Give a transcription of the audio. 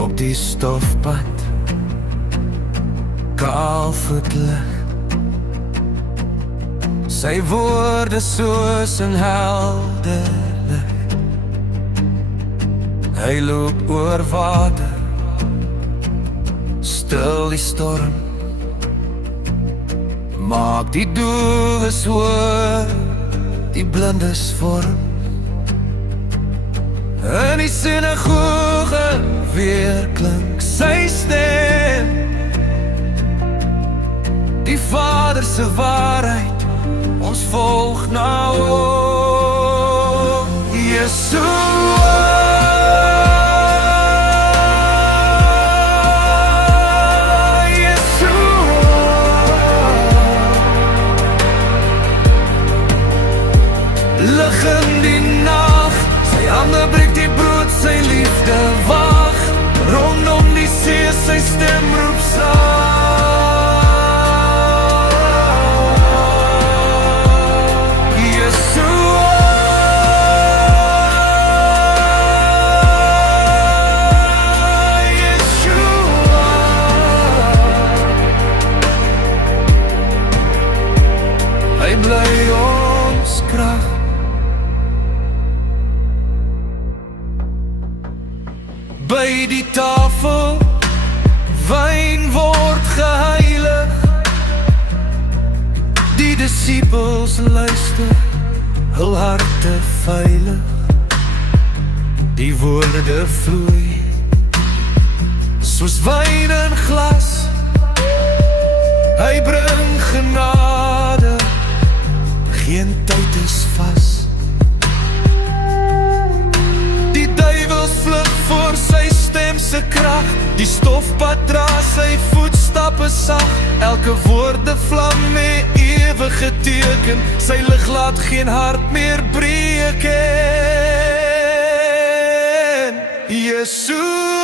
op die stofpad, kaalvoet lig. Sy woorde soos 'n helder lig. Hy loop oor water, stil die storm, maak die doewes hoor, die blindes vorm. In die sinagoge weer klink sy stem, die Vader se waarheid, ons volg nou hom. Yeshua, lig in die nag, sy hande breek die brood, sy liefde wag. Rondom die see, sy stem roep saam. Yeshua, Yeshua, hy bly ons krag. By die tafel, wyn word geheilig. Die disippels luister, hul harte veilig. Die woorde vloei, soos wyn in glas. Hy bring genade, geen tyd is vas. Die duivels vlug voor sy stem se krag. Die stofpad dra sy voetstappe sag. Elke woorde vlam met ewige teken. Sy lig laat geen hart meer breek. Yeshua.